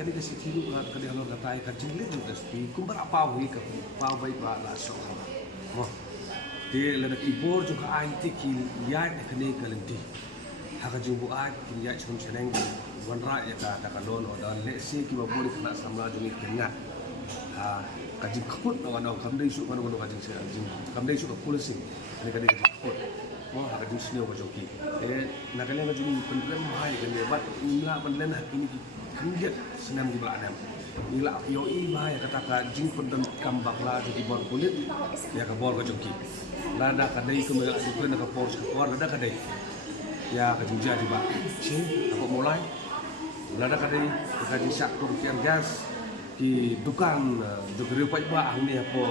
Kadi kasi tiru kadi kalau kata ikan jinglit juga spi kumbar apa hui ke apa baik bala so mo dia lada kibor juga anti ki liat kene kalenti haka jumbu ai ki liat chum cheneng wanra ya ka ta kalon dan le se ki ba bori kena samla jumi kenga ha kajing khut no kamdai su mano kajing se jing kamdai su ka pulsing kadi kadi kajing khut mo haka jing sne ko joki nakale ga jumi pendem hai kene bat ila bandlen ini kandiat senam di belakang. Ila yoi bah ya kata ka jing pendem kambak la di bor kulit ya ka bor ko joki. Lada kadai ke mega di kena ka por ke por lada kadai. Ya ka jingja di ba. Cing aku mulai. Lada kadai ka jing sak tu kian gas di dukan dugri pai ba ang ni apa